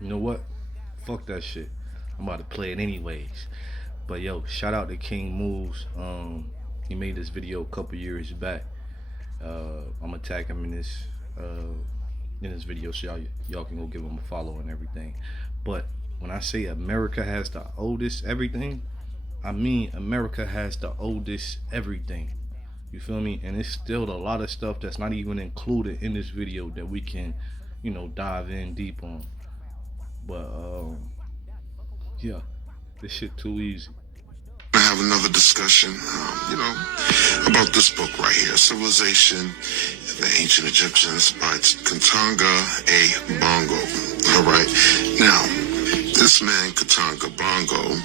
You know what? Fuck that shit. I'm about to play it anyways. But yo, shout out to King Moves. He made this video a couple years back. I'm gonna tag him in this video, so y'all can go give him a follow and everything. But when I say America has the oldest everything, I mean America has the oldest everything. You feel me? And it's still a lot of stuff that's not even included in this video that we can, dive in deep on. But yeah, this shit too easy. I have another discussion, about this book right here, Civilization of the Ancient Egyptians by Katanga A. Bongo. All right. Now, this man, Katanga Bongo,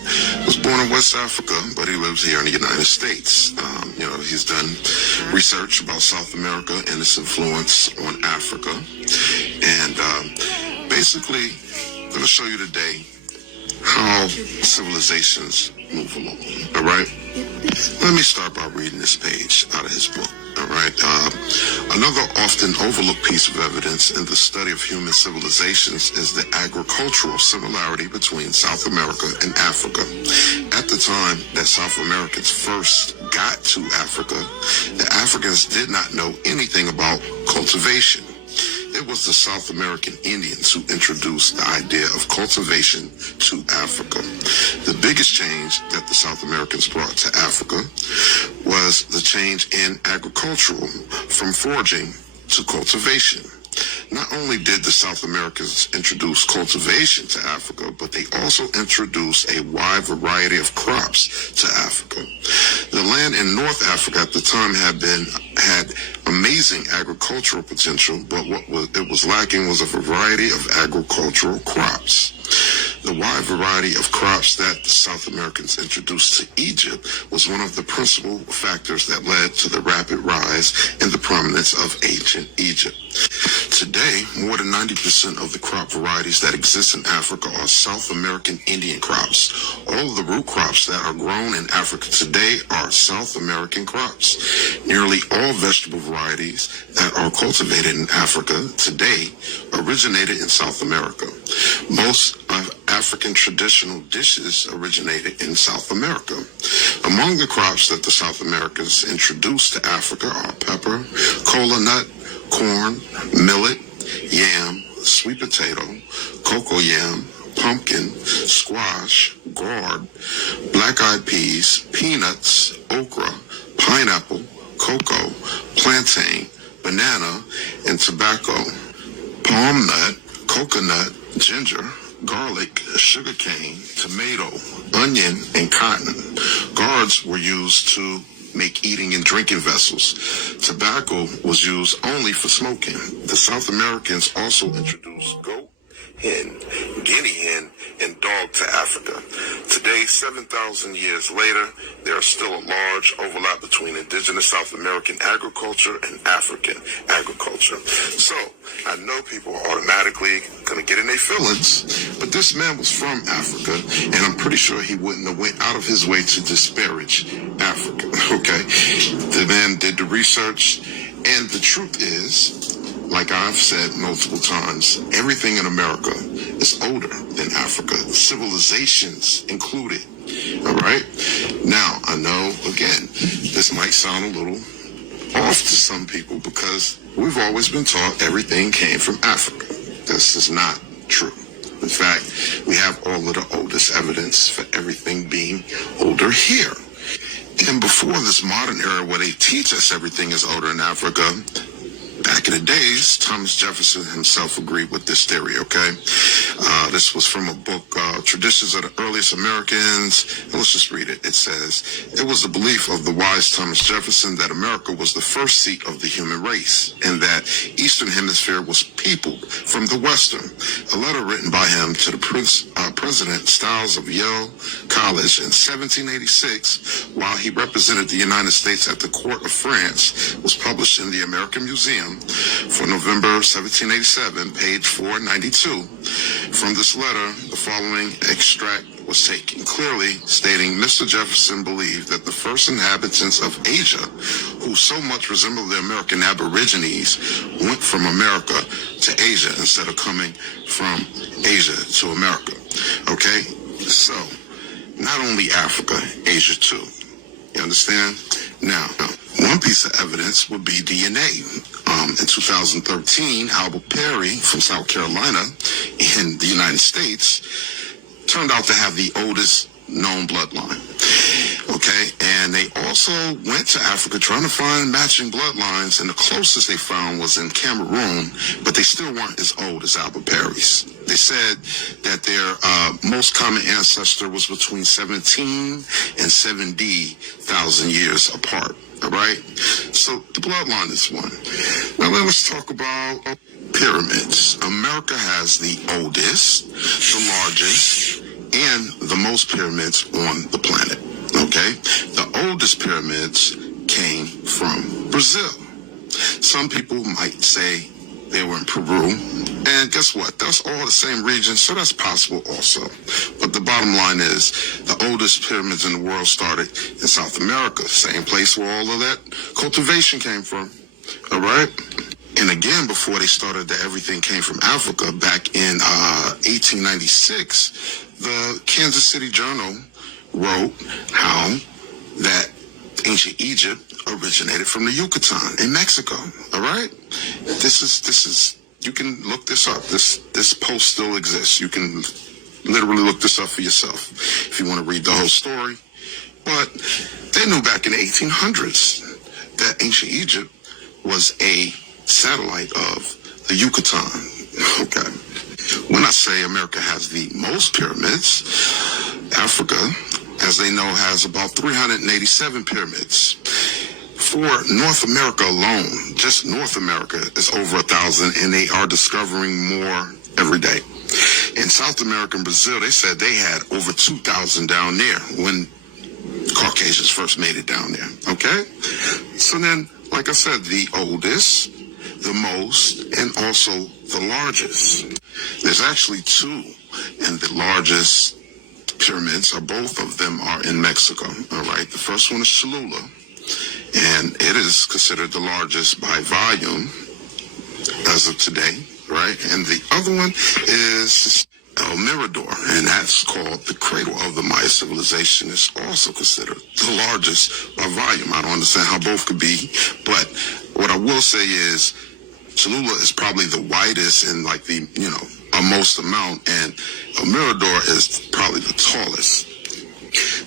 was born in West Africa, but he lives here in the United States. He's done research about South America and its influence on Africa. And basically, I'm going to show you today how civilizations move along. All right. Let me start by reading this page out of his book. All right. Another often overlooked piece of evidence in the study of human civilizations is the agricultural similarity between South America and Africa. At the time that South Americans first got to Africa, the Africans did not know anything about cultivation. It was the South American Indians who introduced the idea of cultivation to Africa. The biggest change that the South Americans brought to Africa was the change in agricultural, from foraging to cultivation. Not only did the South Americans introduce cultivation to Africa, but they also introduced a wide variety of crops to Africa. The land in North Africa at the time had amazing agricultural potential, but it was lacking was a variety of agricultural crops. The wide variety of crops that the South Americans introduced to Egypt was one of the principal factors that led to the rapid rise in the prominence of ancient Egypt. Today, more than 90% of the crop varieties that exist in Africa are South American Indian crops. All of the root crops that are grown in Africa today are South American crops. Nearly all vegetable varieties that are cultivated in Africa today originated in South America. Most of African traditional dishes originated in South America. Among the crops that the South Americans introduced to Africa are pepper, cola nut, corn, millet, yam, sweet potato, cocoa yam, pumpkin, squash, gourd, black-eyed peas, peanuts, okra, pineapple, cocoa, plantain, banana, and tobacco, palm nut, coconut, ginger, garlic, sugarcane, tomato, onion, and cotton. Gourds were used to make eating and drinking vessels. Tobacco was used only for smoking. The South Americans also introduced goat, hen, guinea hen, and dog to Africa. Today, 7,000 years later, there is still a large overlap between indigenous South American agriculture and African agriculture. So, I know people are automatically going to get in their feelings, but this man was from Africa, and I'm pretty sure he wouldn't have went out of his way to disparage Africa, okay? The man did the research, and the truth is, like I've said multiple times, everything in America is older than Africa, civilizations included. All right? Now, I know, again, this might sound a little off to some people because we've always been taught everything came from Africa. This is not true. In fact, we have all of the oldest evidence for everything being older here. And before this modern era where they teach us everything is older in Africa, back in the days, Thomas Jefferson himself agreed with this theory, okay? This was from a book, Traditions of the Earliest Americans. And let's just read it. It says, it was the belief of the wise Thomas Jefferson that America was the first seat of the human race, and that Eastern Hemisphere was peopled from the Western. A letter written by him to the President Styles of Yale College in 1786, while he represented the United States at the court of France, was published in the American Museum for November 1787, page 492. From this letter, the following extract was taken, clearly stating Mr. Jefferson believed that the first inhabitants of Asia, who so much resembled the American Aborigines, went from America to Asia instead of coming from Asia to America. Okay? So, not only Africa, Asia too. You understand? Now, one piece of evidence would be DNA. In 2013, Albert Perry from South Carolina in the United States turned out to have the oldest known bloodline. Okay, and they also went to Africa trying to find matching bloodlines, and the closest they found was in Cameroon, but they still weren't as old as Albert Perry's. They said that their most common ancestor was between 17 and 70,000 years apart. All right, so the bloodline is one. Now let's talk about pyramids. America has the oldest, the largest, and the most pyramids on the planet. Okay, the oldest pyramids came from Brazil. Some people might say they were in Peru, and guess what? That's all the same region, so that's possible also. But the bottom line is, the oldest pyramids in the world started in South America, same place where all of that cultivation came from. All right? And again, before they started that everything came from Africa, back in 1896, the Kansas City Journal wrote how that ancient Egypt originated from the Yucatan in Mexico. All right, this is you can look this up. This post still exists. You can literally look this up for yourself if you want to read the whole story. But they knew back in the 1800s that ancient Egypt was a satellite of the Yucatan. Okay. When I say America has the most pyramids, Africa, as they know, has about 387 pyramids. For North America alone, just North America is over 1,000, and they are discovering more every day. In South America and Brazil, they said they had over 2,000 down there when Caucasians first made it down there. Okay? So then, like I said, the oldest, the most, and also the largest. There's actually two, and the largest pyramids, or both of them, are in Mexico. All right, the first one is Cholula, and it is considered the largest by volume as of today, right? And the other one is El Mirador, and that's called the cradle of the Maya civilization. It's also considered the largest by volume. I don't understand how both could be, but what I will say is Cholula is probably the widest and like the, most amount, and El Mirador is probably the tallest.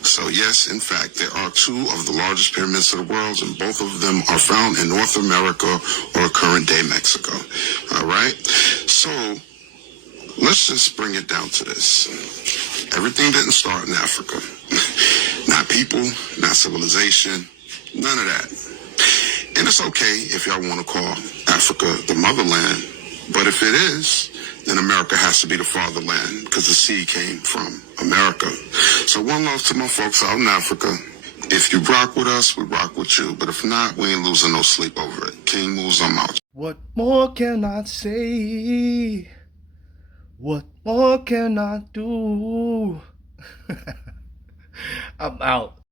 So yes, in fact, there are two of the largest pyramids of the world, and both of them are found in North America or current-day Mexico. All right? So let's just bring it down to this. Everything didn't start in Africa. Not people, not civilization, none of that. And it's okay if y'all want to call Africa the motherland, but if it is, then America has to be the fatherland because the seed came from America. So one love to my folks out in Africa. If you rock with us, we rock with you. But if not, we ain't losing no sleep over it. King moves, I'm out. What more can I say? What more can I do? I'm out.